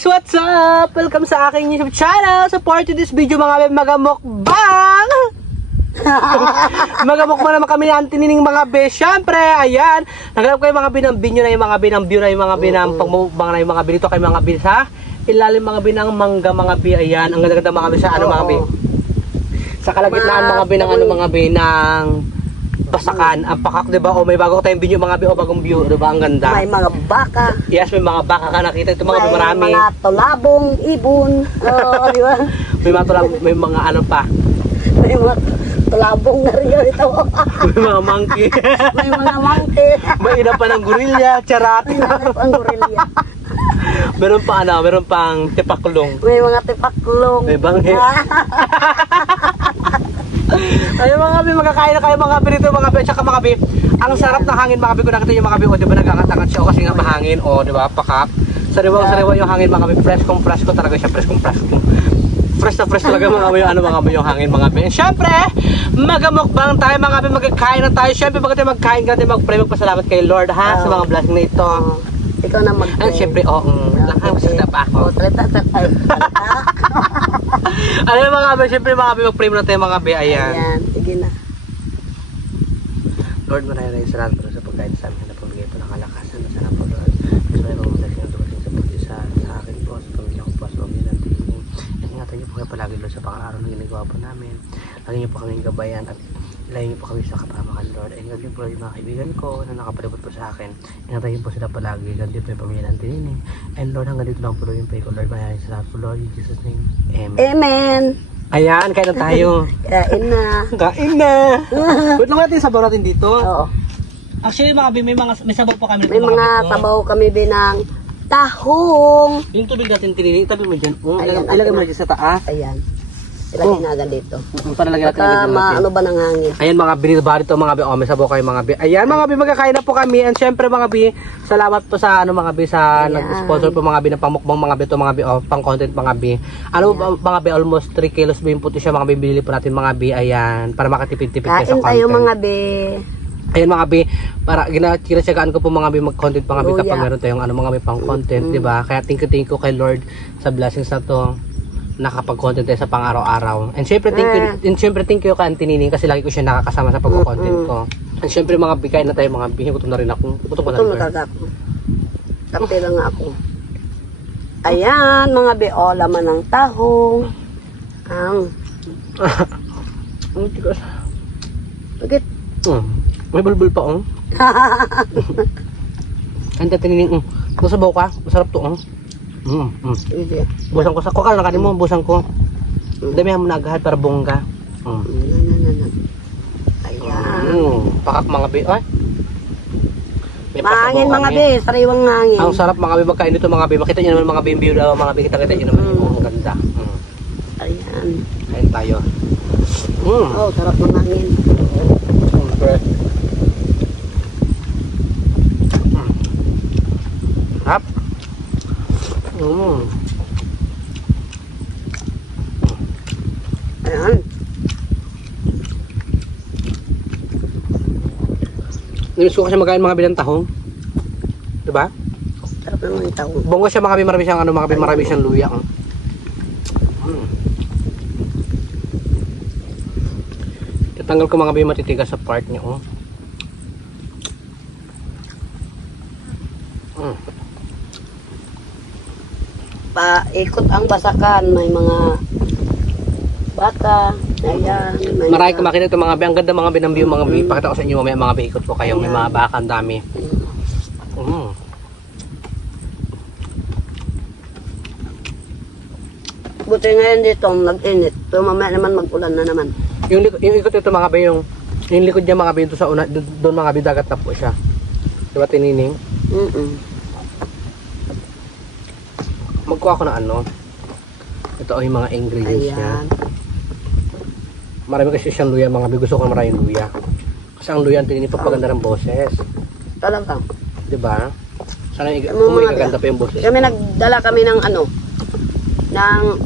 guys! What's up? Welcome sa aking YouTube channel. Support to this video mga be, magamukbang! Magamukbang naman kami ni Auntie Nining mga be. Siyempre, ayan. Naghanap kayo mga binambin nyo na yung mga binambiew na yung mga binang pagmumukbang na yung mga binito kayo mga be sa ilalim mga binang mangga mga be. Ayan. Ang ganda-ganda mga be sa ano mga be. Sa kalagitnaan mga be ng ano mga be ng Basakan, ang pakak, diba? O may bago tayong video mga o bagong view, diba? Ang ganda. May mga baka. Yes, may mga baka ka nakita. Ito mga marami. May mga tulabong, ibon. Di ba? May mga tulabong, may mga ano pa. May mga tulabong na rin ito. May mga monkey. May mga monkey. May ina pa ng gorilla, charat. May mga pang gorilla. Meron pa ano, meron pang tipakulong. May mga tipakulong. May banghe. Ay mga bi, magkakain na kayo mga bi dito mga bi, tsaka mga bi. Ang sarap ng hangin mga bi, kung nakita nyo mga bi, o diba nagkakantangat siya o kasi nga mahangin, o diba, pakak. Sariwang-sariwa yung hangin mga bi, fresh ko talaga siya, fresh na fresh talaga mga bi, ano mga bi yung hangin mga bi. And syempre, magamukbang tayo mga bi, magkakain na tayo. Syempre, bago tayo magkain, ganun tayo mag-pray, magpasalamat kay Lord ha, sa mga blessing na ito. Ikaw na mag-pray. And syempre, lakang masasarap pa ako. Ano mga be, syempre mga be, mag-pray muna tayo mga be, ayan. Ayan, sige na. Lord, maraming salamat po sa pagkain sa amin na pamigay po ng kalakasan. Masarap po Lord. Mas may mga blessing na dumating sa pag-isa sa akin po, sa pamilya ko po, sa pamilya natin. Ingatan niyo po kayo palagi Lord sa pang-araw na ginagawa po namin. Lagi niyo po kaming gabayan at ilayin niyo po kami sa kapamakan Lord. Ingatan niyo po yung mga kaibigan ko na nakapalibot po sa akin. Ingatan niyo po sila palagi. Ganti po yung pamilya natin. And Lord, hanggang dito lang po yung pray ko Lord. Maraming salamat po Lord. In Jesus' name. Amen. Amen. Ayan, kain na tayo. Kain na. Kain na. Wait lang natin sabaw natin dito. Oo. Actually mga bi, may sabaw po kami. May mga sabaw kami binang tahong. Yung tubig natin tinini, tabi mo dyan. Ayan, Ilagay mo na dyan sa taas. Ayan. Ilagay na agad dito. Para lagyan natin. Baka maano ba ng hangin? Ayan mga binibari to mga bi. May sabaw kayo mga bi. Ayan mga bi, magkakain na po kami. And syempre mga bi, salamat po sa ano mga bi, sa nag-sponsor po mga bi ng pamukbang mga bi to mga bi, pang content mga bi. Ano mga bi, almost 3 kilos ba yung puto siya mga bi, binili po natin mga bi. Ayan, para makatipid-tipid kayo sa content. Kain tayo mga bi. Ayan mga bi, para ginatsagaan ko po mga bi mag-content mga bi kapag meron tayong ano mga bi pang content, di ba? Kaya thank you kay Lord sa blessings na to. Nakapag-content tayo sa pang-araw-araw. And syempre thank you kay Auntie Nining kasi lagi ko siya nakakasama sa pag-content ko. And syempre mga bi, kain na tayo mga bi. Gutom na rin ako. Gutom ko na rin. Gutom na ako. Kape lang ako. Ayan mga bi, laman ng tahong. Ang tigas. Bakit? May bulbul pa Auntie Nining, masabaw ka? Masarap to Sige. Busan ko sa kokal na kanin mo, busan ko. Damihan mo na agad para bongga. Ayan. Pakak mga bi. Ay. Mahangin mga bi, sariwang hangin. Ang sarap mga bi, magkain dito mga bi. Makita nyo naman mga bimbiyo daw, mga bi, kita nyo naman. Ang ganda. Ayan. Kain tayo. Sarap ng hangin. Fresh. Hap. Ayan. Namiss ko kasi magkain mga bilang tahong. Diba? Sarap naman yung tahong. Bongga siya mga bi, marami siyang ano, mga bi, marami siyang luya. Tatanggal ko mga bi matitigas sa part niya. Paikot ang basakan, may mga baka. Ayan. Marami ka makita ito mga bi. Ang ganda mga bi ng view mga bi. Pakita ko sa inyo mamaya mga bi. Ikot ko kayo. May mga baka. Ang dami. Buti ngayon dito, nag-init. So mamaya naman mag-ulan na naman. Yung ikot ito mga bi. Yung likod niya mga bi. Ito sa una. Doon mga bi. Dagat na po siya. Diba tinining? Magkuha ko na ano. Ito ay mga ingredients niya. Marami kasi siyang luya mga bi. Gusto ko maraming luya. Kasi ang luya ang pinipagpaganda ng boses. Talaga. Diba? Sana gaganda pa yung boses. Kami nagdala kami ng ano.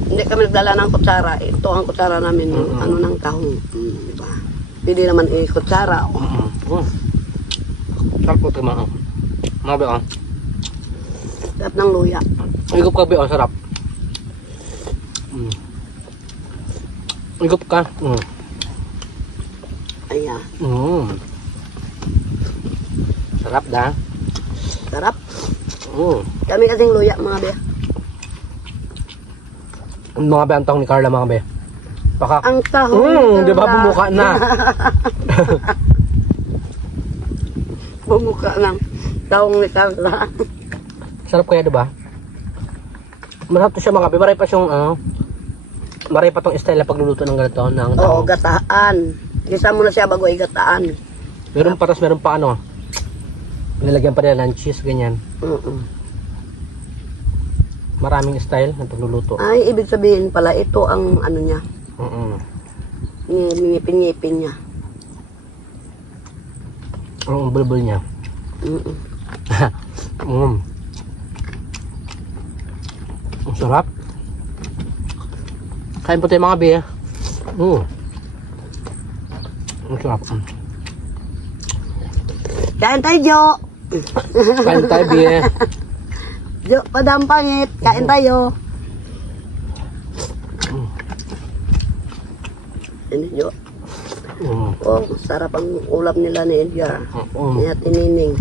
Hindi kami nagdala ng kutsara. Ito ang kutsara namin. Ano ng tahong. Diba? Pwede naman kutsara. Sarap po ito mga bi. Sarap ng luya. Igup ka, be. Oh, sarap. Igup ka. Ayan. Sarap da. Sarap. Mm. Kami kasing luya, mga be. Mga be, ang tawag ni Carla, mga be. Baka, Ang tahong. di ba bumuka na? Bumuka ng tahong ni Carla. Sarap kaya, di ba? Masarap to siya, mga be. Maray pa siyang, maray pa tong style na pagluluto ng ganito. Ng Oo, tahong. gataan. Isa mo na siya bago igataan. Meron pa, tas meron pa nilagyan pa nila ng cheese, ganyan. Maraming style ng pagluluto. Ay, ibig sabihin pala, ito ang ano niya. Ngipin-ngipin niya. Ang bulbul niya. Ang sarap. Kain po tayo, mga be. Ang sarap. Kain tayo, Jo. Kain tayo, be. Jo, padampangit. Kain tayo. Ini, Jo. Oh, sarap ang ulam nila ni Edgar. Ni Ate Nining.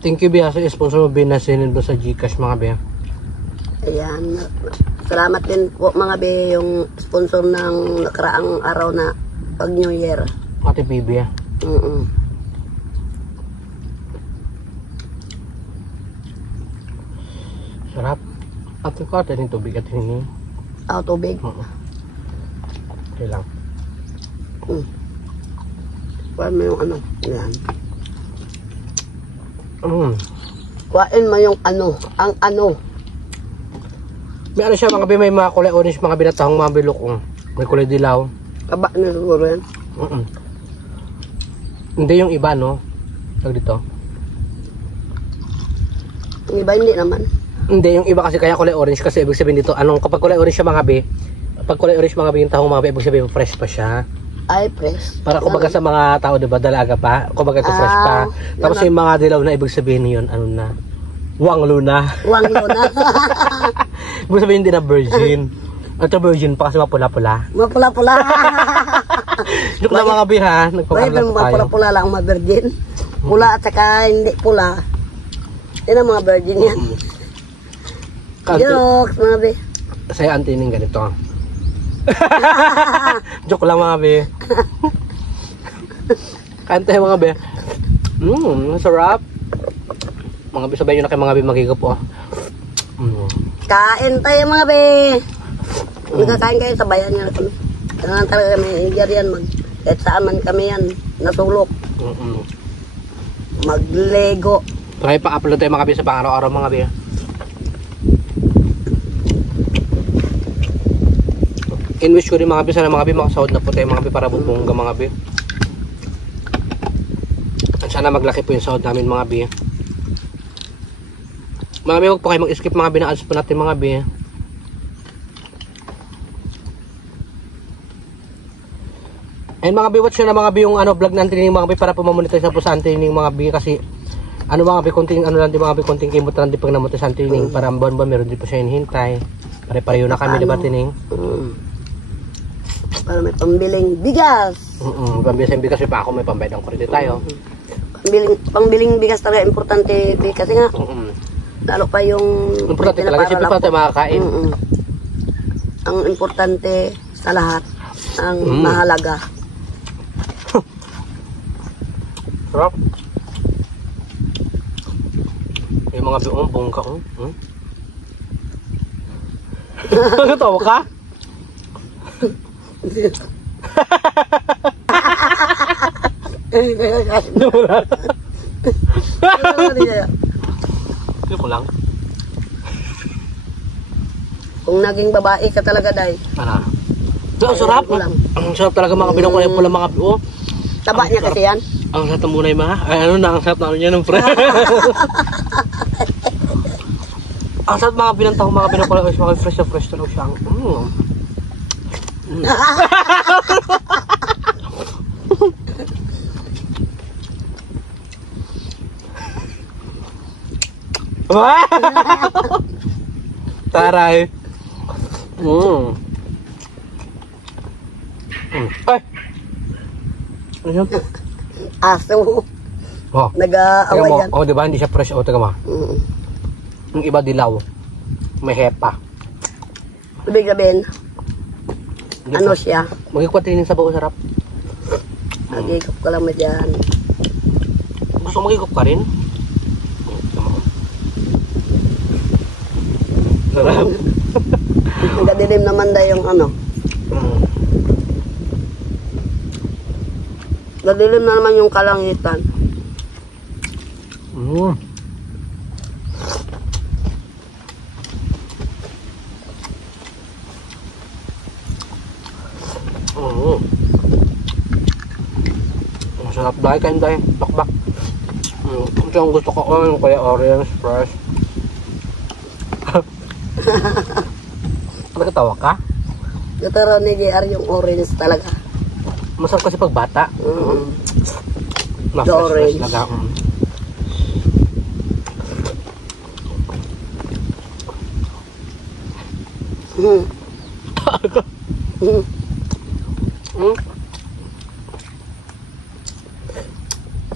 Thank you, be. Sa sponsor mo, be, na sinend mo sa Gcash, mga be. Ayan. Salamat din po, mga be, yung sponsor ng nakaraang araw na pag New Year. Ate Bibi. Sarap. Ate ko, ate ng tubig, ate ni. Tubig. Okay lang. Kuhaan mo yung ano. Yan. Kuhaan mo yung ano. Ang ano. May ano siya, mga be, may mga kulay orange, mga binatahong mga bilok. May kulay dilaw. Kaba na siguro yan. Hindi yung iba, no? Tag dito. Yung iba hindi naman. Hindi, yung iba kasi kaya kulay orange kasi ibig sabihin dito, kapag kulay orange siya, mga be, pag kulay orange mga be, yung tahong mga be, ibig sabihin fresh pa siya. Ay, fresh. Para kumbaga sa mga tao, diba, dalaga pa, kumbaga ito fresh pa. Tapos yung mga dilaw na ibig sabihin yun, ano na, wanglo na. Wanglo na. Ibig sabihin hindi na virgin. Ito virgin pa kasi mapula-pula. Mapula-pula. Joke lang, mga be, ha? Nagpapalala po tayo. Mapula-pula lang ang mga virgin. Pula at saka hindi pula. Yan ang mga virgin yan. Jokes, mga be. Sa'yo, antining ganito. Joke lang, mga be. Kain tayo, mga be. Sarap. Mga be, sabay nyo na kayo, mga be, magigop, oh. Kain tayo, mga be. Nagkakain kayo, sabayan nyo na kami. Kailangan talaga kami, Edgar yan, kahit saan man kami yan, nasulok. Mag-lego. Try pa upload tayo, mga be, sa pang-araw-araw, mga be. In wish ko rin, mga be, sana mga be, makasahod na po tayo, mga be, para bubongga, mga be. At sana maglaki po yung sahod namin, mga be. Mga be, huwag po kayo mag-skip, mga be, na ads po natin, mga be. And mga be, watch nyo na, mga be, yung vlog na Antining, mga be, para po mamonetize na po sa Antining, mga be, kasi mga be, konting lang din, mga be, konting kimot lang din pag namonetize sa Antining, para buwan-buwan meron din po siya hinihintay. Pare-pareho na kami, diba, Tining? Para may pambiling bigas. Pambiling sa bigas, pa ako may pambayad ng kurente tayo. Pambiling bigas talaga importante, kasi nga, lalo pa yung importante talaga, siyempre pa tayo makakain. Ang importante sa lahat, ang mahalaga. Sarap. Yung mga biong bongka ko. Nagatawa ka? Hindi ko lang. Kung naging babae ka talaga, Day. Ano? Ang sarap. Ang sarap talaga, mga binukulay pula, mga biong. Taba niya kasi yan. Ang sarap ng munay, mga. Ay, ano na, ang sarap na ano niya ng pre. Ang sarap, mga binantahong, mga binukulay. Mga fresh na fresh talaga siya. Taray. Ay! Ano yun? Aso. Oh. Nag-aawayan. Oh, di ba? Hindi siya fresh. Oh, taga mo. Yung iba dilaw. May hepa. Ibig sabihin, ano siya? Magkikwatinin sa bao sarap. Nagigop ka lang mo dyan. Gusto mo magkikup ka rin? Sarap. Nagadilim naman daw yung ano. Nagadilim na naman yung kalangitan. Ang sarap dahil kain dahil. Bakbak. Ito ang gusto ko. Yung kaya orange, fresh. Nagkatawa ka? Gataro ni JR yung orange talaga. Masarap kasi pag bata. The orange. Talaga.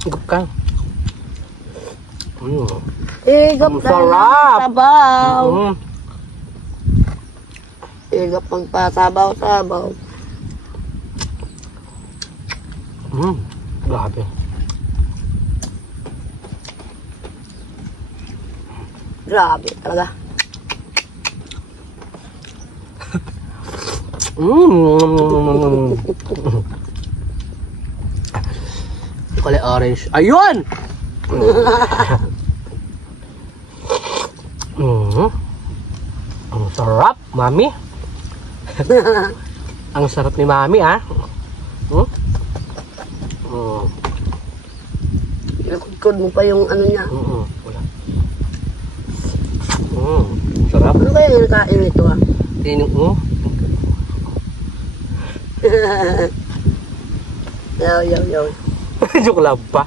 Gup ka. Igap Ang na sarap. sabaw. Igap magpasabaw-sabaw. Grabe. Grabe talaga. Kulay orange. Ayun! Ang sarap, mami. Ang sarap ni mami, ah. Ilakod mo pa yung ano niya. Wala. Sarap. Ano kaya yung kain nito ah? Tining mo. Yaw. Joke lang pa.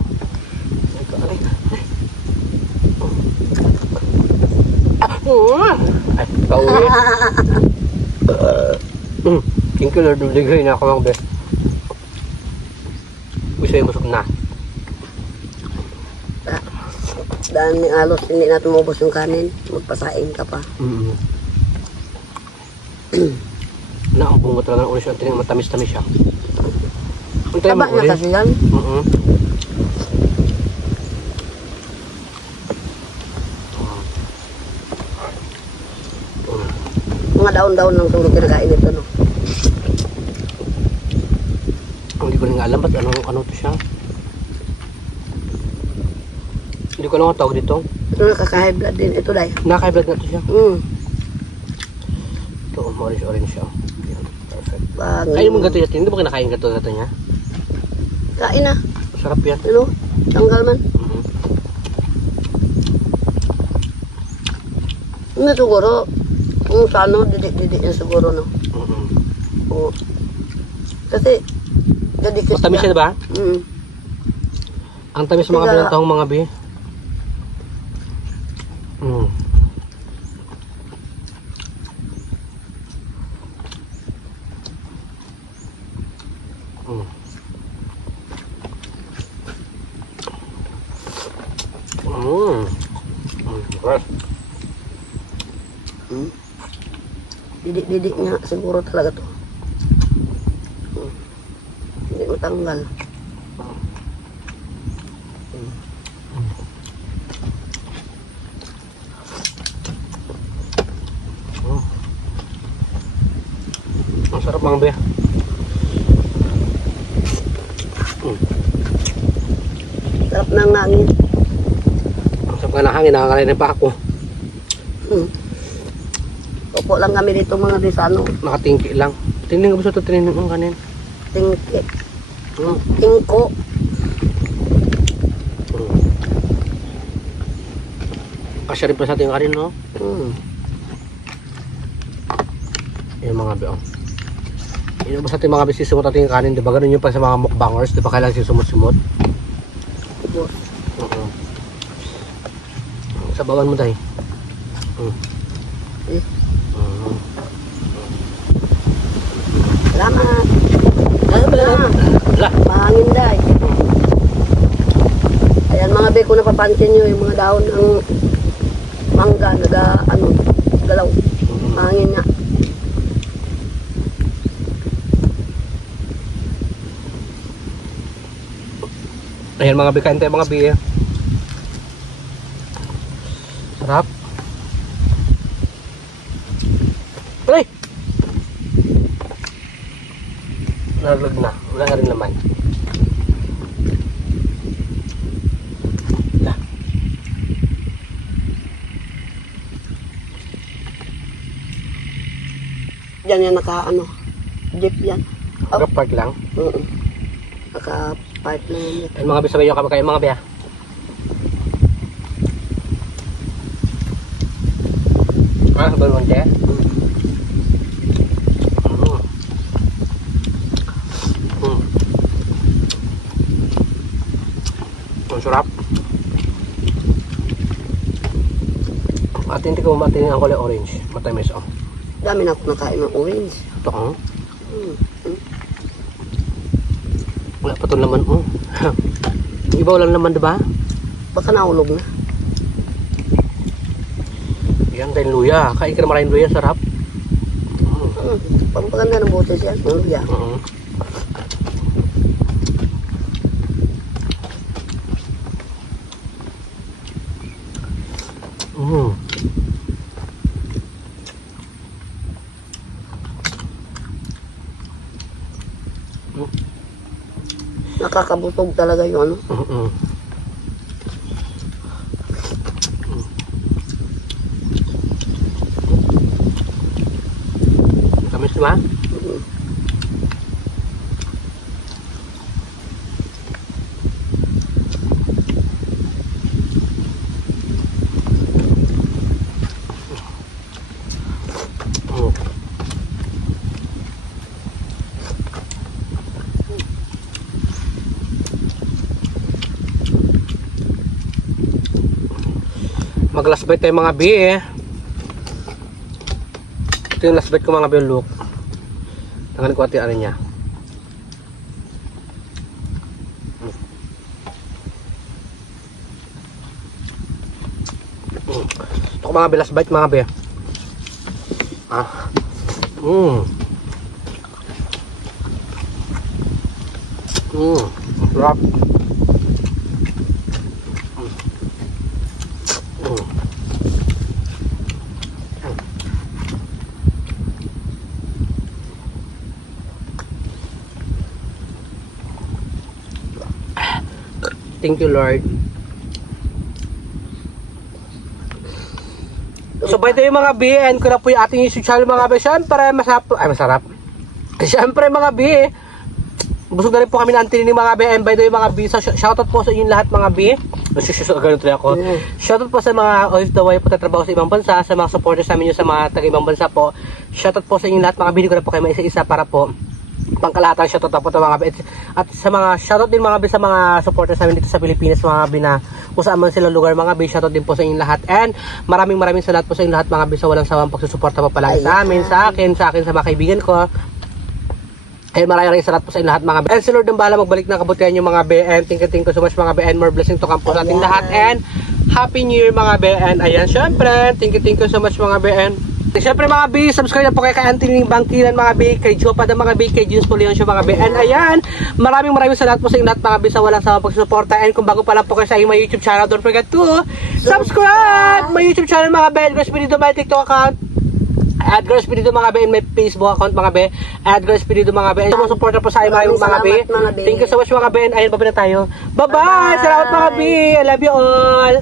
Ay, pauwi. Thank you Lord, ligay na ako lang be. Gusto yung busog na. Dahil ni alos hindi natin mabos yung kanin, magpasain ka pa. Na, ang bunga talaga ng orange ang tining matamis-tamis siya. Taba na kasi yan. Mga daon-daon lang tulog kinakain ito, no? Hindi ko rin alam ba't ano to siya. Hindi ko alam ang tawag dito. Ito nakaka-high blood din. Ito dahil. Naka-blood na to siya. Ito, orange siya. Yan, perfect. Kain mo gato yatin. Hindi ba kinakain gato niya? Kain na. Sarap yan. Ano? Tanggal man. Ano siguro? Kung sa ano, didik niya siguro, no? Oo. Kasi, dadikit matamis siya, diba? Ang tamis mga binatahong mga bi. Didik niya siguro talaga to. Hindi matanggal. Ang sarap mga be. Sarap ng hangin. Ang sarap ng hangin, nakakalain pa ako. Opo lang kami dito mga disano. Nakatingki lang. Tingnan ko sa ito, tingnan mo kanin. Tingki. Tingko. Kasya rin pa sa ating kanin, no? Yung mga be, Yung ba sa ating mga bisisumot ating kanin, di ba? Ganun yung pa sa mga mukbangers, di ba kailangan sisumot-sumot? Sabawan mo tayo. Eh. Salamat. Salamat. Wala. Mahangin dahil. Ayan mga be, kung napapansin nyo yung mga dahon ng mangga, galaw. Mahangin nga. Ayan mga be, kain tayo mga be. Sarap. Ay! Nalaglag na. Wala na rin naman. Wala. Diyan yan jeep yan. Naka-park lang. Naka-park lang yan. Ayan mga be, sabay yung kamakain mga be ha. Balon teh. Ang sarap. At hindi ko matin ang kulay orange. Matamis oh. Dami na ako nakain ng orange. Ito oh. Wala pa ito naman oh. Iba lang naman diba? Baka nahulog na. Yan dahil luya. Kain ka na maraming luya. Sarap. Pampaganda ng boses yan. Luya. Nakakabutog talaga yung Tamis diba? Mag-last bite tayo mga bi eh. Ito yung last bite ko mga bi, look. Tangan ko ati ano niya. Ito ko mga bi, last bite mga bi. Sarap. Thank you, Lord. So, by the way, mga bi, and ko na po yung ating YouTube channel, mga bi. Siyempre, masarap. Siyempre, mga bi, busog na rin po kami na antinin mga bi. And by the way, mga bi, shoutout po sa inyong lahat, mga bi. Ganun tuloy ako. Shoutout po sa mga OFW po tatrabaho sa ibang bansa, sa mga supporters namin yung sa mga taga-ibang bansa po. Shoutout po sa inyong lahat, mga bi. Hindi ko na po kayo maisa-isa para po pangkalahatan shoutout po ito mga bi. At sa mga shoutout din mga bi sa mga supporters namin dito sa Pilipinas mga bi na kung saan man sila lugar mga bi, shoutout din po sa inyong lahat. And maraming salamat po sa inyong lahat mga bi sa walang sawang pagsusuporta po palagi sa amin, sa akin, sa mga kaibigan ko. And maraming salamat po sa inyong lahat mga bi. And si Lord ang bahala magbalik ng kabutihan yung mga bi. And thank you so much mga bi. And more blessing to come po sa ating lahat. And Happy New Year mga bi. And ayan, syempre, thank you so much mga bi. And siyempre mga bi, subscribe na po kay Anthony Bangkilan mga bi, kay Joe Pada mga bi, kay Junes Polion mga bi. And ayan, maraming salamat po sa inyo lahat mga bi sa walang sawang pagsusuporta. And kung bago pa lang po kayo sa my YouTube channel, don't forget to subscribe my YouTube channel mga bi. Adgers Pinido my TikTok account, Adgers Pinido mga bi, and my Facebook account mga bi, Adgers Pinido mga bi. And sumusuporta po sa ayo mga bi. Thank you so much mga bi. And ayun, baba na tayo. Bye-bye! Salamat mga bi! I love you all!